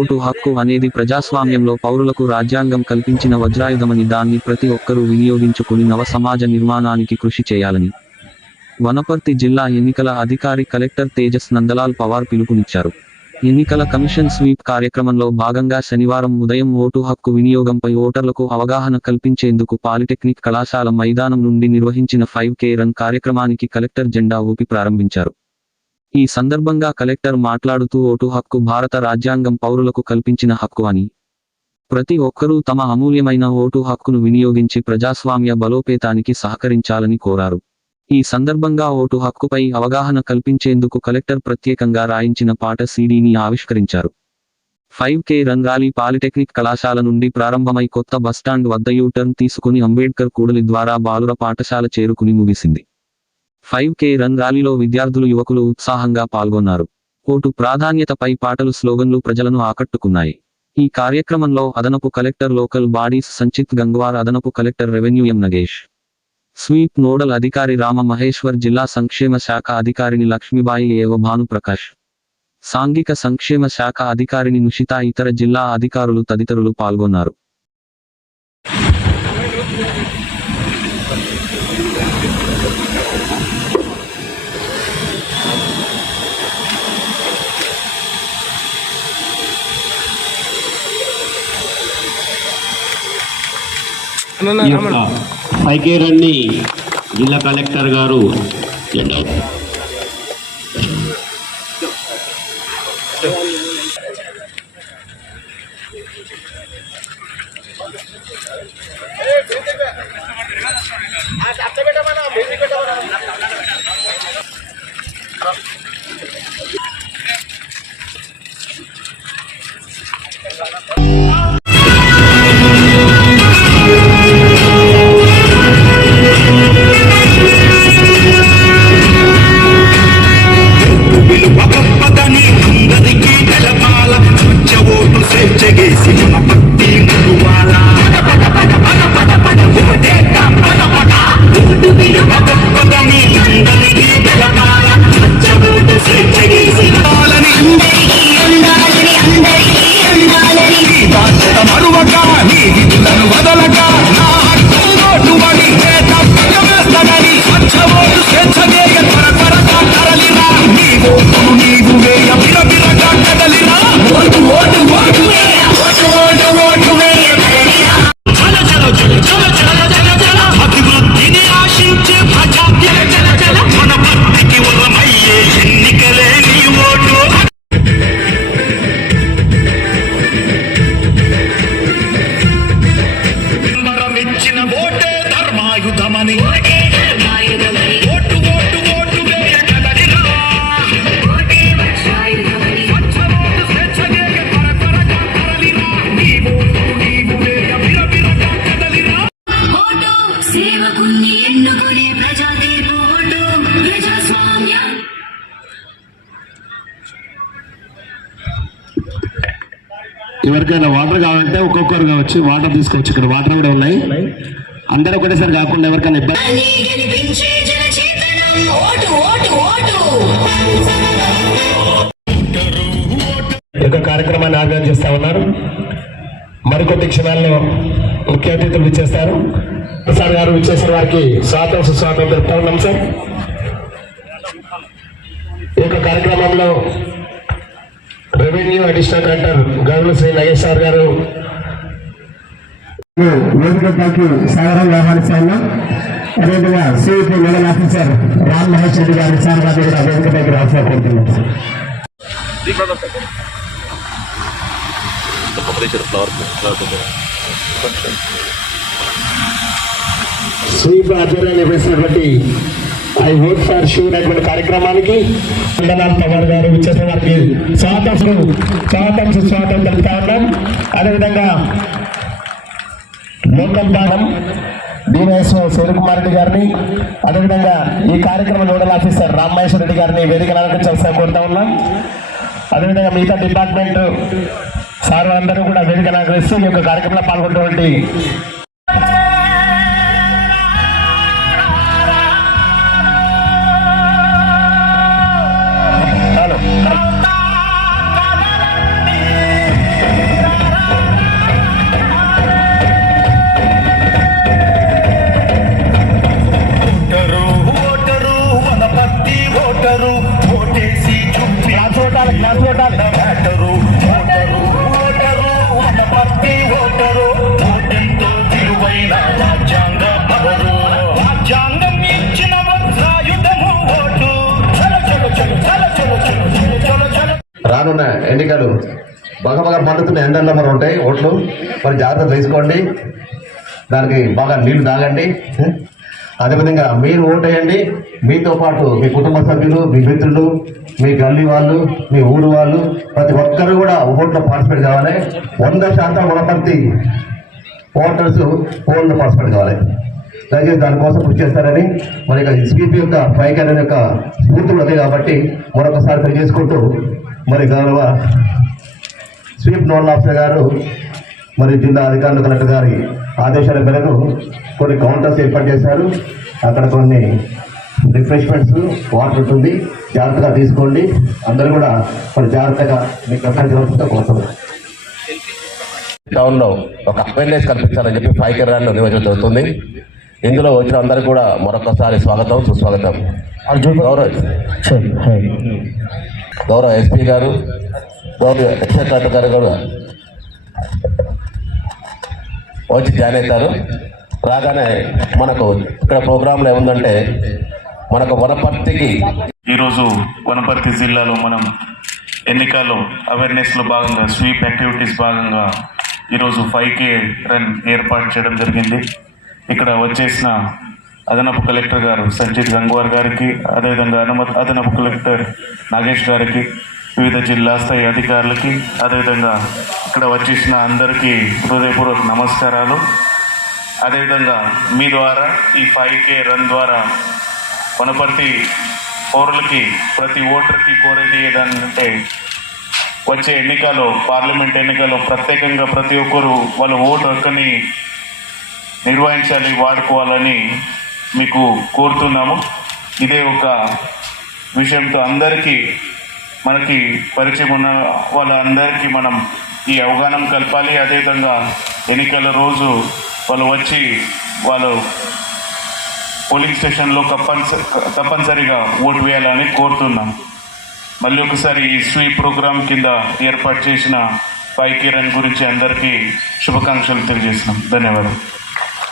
Vote హక్కు అనేది ప్రజాస్వామ్యంలో పౌరులకు రాజ్యాంగం కల్పించిన వజ్రాయుధమని దాన్ని ప్రతి ఒక్కరూ వినియోగించుకుని నవ సమాజ నిర్మాణానికి కృషి చేయాలని. వనపర్తి జిల్లా ఎన్నికల అధికారి కలెక్టర్ తేజస్ నందలాల్ పవార్ పిలుపునిచ్చారు. ఎన్నికల కమిషన్ స్వీప్ కార్యక్రమంలో భాగంగా శనివారం ఉదయం ఓటు హక్కు వినియోగంపై ఓటర్లకు అవగాహన కల్పించేందుకు పాలిటెక్నిక్ కళాశాల మైదానం నుండి నిర్వహించిన ఫైవ్ కే రన్ కార్యక్రమానికి కలెక్టర్ జెండా ఊపి ప్రారంభించారు. ఈ సందర్భంగా కలెక్టర్ మాట్లాడుతూ ఓటు హక్కు భారత రాజ్యాంగం పౌరులకు కల్పించిన హక్కు అని. ప్రతి ఒక్కరూ తమ అమూల్యమైన ఓటు హక్కును వినియోగించి ప్రజాస్వామ్య బలోపేతానికి సహకరించాలని కోరారు. ఈ సందర్భంగా ఓటు హక్కుపై అవగాహన కల్పించేందుకు కలెక్టర్ ప్రత్యేకంగా రాయించిన పాట సీడీని ఆవిష్కరించారు. Five K run rally polytechnic కళాశాల నుండి ప్రారంభమై కొత్త బస్టాండ్ వద్ద యూటర్న్ తీసుకుని అంబేడ్కర్ కూడలి ద్వారా బాలుర పాఠశాల చేరుకుని ముగిసింది. ఫైవ్ కే రన్ ర్యాలీలో విద్యార్థులు యువకులు ఉత్సాహంగా పాల్గొన్నారు. ఓటు ప్రాధాన్యతపై పాటలు స్లోగన్లు ప్రజలను ఆకట్టుకున్నాయి. ఈ కార్యక్రమంలో అదనపు collector local bodies Sanchit Gangwar అదనపు collector revenue M Nagesh. SVEEP nodal అధికారి రామ మహేశ్వర్ జిల్లా సంక్షేమ శాఖ అధికారిని లక్ష్మీబాయి ఏవ భానుప్రకాష్. సాంఘిక సంక్షేమ శాఖ అధికారిని నుషిత ఇతర జిల్లా అధికారులు తదితరులు పాల్గొన్నారు. ఈ యొక్క పైకేరన్ని జిల్లా కలెక్టర్ గారు విలువ ఎవరికైనా వాటర్ కావాలంటే ఒక్కొక్కరు కావచ్చు వాటర్ తీసుకోవచ్చు. ఇక్కడ వాటర్ కూడా ఉన్నాయి. అందరూ ఒకటేసారి కాకుండా ఎవరికైనా ఇబ్బంది యొక్క కార్యక్రమాన్ని ఆర్గనైజ్ చేస్తా ఉన్నారు. మరికొద్ది క్షణాల్లో ముఖ్య అతిథులు ఇచ్చేస్తారు ప్రసాద్ గారు ఇచ్చేసిన వారికి స్వాగతం సుస్వాగతం చెప్తా ఉన్నాం సార్. ఈ యొక్క కార్యక్రమంలో రెవెన్యూ అడిషనల్ కలెక్టర్ గౌరవ శ్రీ నగేష్ సార్ గారు. వేదికకి సాగరం ఆహ్వానిస్తా ఉన్నాం అదేవిధంగా మండల ఆఫీసర్ రామ్ మహేష్ రెడ్డి గారి సార్ గారిని కూడా వేదిక దగ్గర ఆఫర్ కోరుతున్నాం. సార్ స్వీప్ ఆధ్వర్యంలో నిర్వహిస్తున్నటువంటి ఐ హోప్ ఫర్ షూ అనేటువంటి కార్యక్రమానికి వందనాలు పవన్ గారు వచ్చేసిన వారికి స్వాతంత్రం స్వాగతం సుస్వాగతం తెలుపుతా ఉన్నాం అదేవిధంగా లోకం పాఠం డివైఎస్ సూర్యకుమార్ రెడ్డి గారిని అదేవిధంగా ఈ కార్యక్రమం నోడల్ ఆఫీసర్ రామ్మహేశ్వర రెడ్డి గారిని వేదిక అలంకరించాల్సిన కోరుతా ఉన్నాం. అదేవిధంగా మిగతా డిపార్ట్మెంట్ సార్ అందరూ కూడా వేదిక అలంకరిస్తూ ఈ యొక్క కార్యక్రమంలో పాల్గొన్నటువంటి రానున్న ఎన్నికలు బాగా పండుతున్న ఎండల్లో మరి ఉంటాయి ఓట్లు మరి జాగ్రత్త తీసుకోండి. దానికి బాగా నీళ్ళు తాగండి. అదేవిధంగా మీరు ఓటేయండి. మీతో పాటు మీ కుటుంబ సభ్యులు మీ మిత్రులు మీ గల్లీ వాళ్ళు మీ ఊరు వాళ్ళు ప్రతి ఒక్కరు కూడా ఓట్లో పార్టిసిపేట్ కావాలి. వంద శాతం వనపర్తి ఓటర్స్ ఓన్లో పార్టిసిపేట్ కావాలి. దయచేసి దానికోసం కృషి చేస్తారని మరి ఇక స్వీప్ యొక్క పైకాన్ యొక్క స్ఫూర్తులు అదే కాబట్టి మరొకసారి తెలియజేసుకుంటూ మరి గౌరవ స్వీప్ నోడల్ ఆఫీసర్ గారు మరి జిల్లా అధికారులు కలెక్టర్ గారి ఆదేశాల మేరకు కొన్ని కౌంటర్స్ ఏర్పాటు చేశారు. అక్కడ కొన్ని రిఫ్రెష్మెంట్స్ వాటర్ ఉంటుంది. జాగ్రత్తగా తీసుకోండి. అందరూ కూడా మరి జాగ్రత్తగా మీకు అభ్యర్థి కోరుతున్నాను టౌన్లో ఒక అవేర్నెస్ కల్పించాలని చెప్పి ఫైవ్ కిరాన్ నిర్వహించడం జరుగుతుంది. ఇందులో వచ్చిన అందరికీ కూడా మరొకసారి స్వాగతం సుస్వాగతం. గౌరవ. గౌరవ ఎస్పీ గారు గౌరవ ఎక్సైజ్ గారు కూడా వచ్చి జాయిన్ అవుతారు రాగానే మనకు ఇక్కడ ప్రోగ్రాంలో ఏముందంటే మనకు వనపర్తికి ఈరోజు వనపర్తి జిల్లాలో మనం ఎన్నికల్లో అవేర్నెస్లో భాగంగా స్వీప్ యాక్టివిటీస్ భాగంగా ఈరోజు ఫైవ్ కే రన్ ఏర్పాటు చేయడం జరిగింది. ఇక్కడ వచ్చేసిన అదనపు కలెక్టర్ గారు సంజిత్ గంగ్వార్ గారికి అదేవిధంగా అనుమతి అదనపు కలెక్టర్ నాగేష్ గారికి వివిధ జిల్లా స్థాయి అధికారులకి అదేవిధంగా ఇక్కడ వచ్చేసిన అందరికీ హృదయపూర్వక నమస్కారాలు. అదేవిధంగా మీ ద్వారా ఈ ఫైవ్ కే రన్ ద్వారా వనపర్తి పౌరులకి ప్రతి ఓటర్కి కోరేది ఏదంటే వచ్చే ఎన్నికల్లో పార్లమెంట్ ఎన్నికల్లో ప్రత్యేకంగా ప్రతి ఒక్కరు వాళ్ళ ఓటు హక్కుని నిర్వహించాలి వాడుకోవాలని మీకు కోరుతున్నాము. ఇదే ఒక విషయంతో అందరికీ మనకి పరిచయం ఉన్న వాళ్ళందరికీ మనం ఈ అవగాహన కలపాలి. అదేవిధంగా ఎన్నికల రోజు వాళ్ళు వచ్చి వాళ్ళు పోలింగ్ స్టేషన్లో తప్పనిసరి తప్పనిసరిగా ఓటు వేయాలని కోరుతున్నాం. మళ్ళీ ఒకసారి ఈ స్వీప్ ప్రోగ్రాం కింద ఏర్పాటు చేసిన పై కిరణ్ గురించి అందరికీ శుభాకాంక్షలు తెలియజేస్తున్నాం. ధన్యవాదాలు.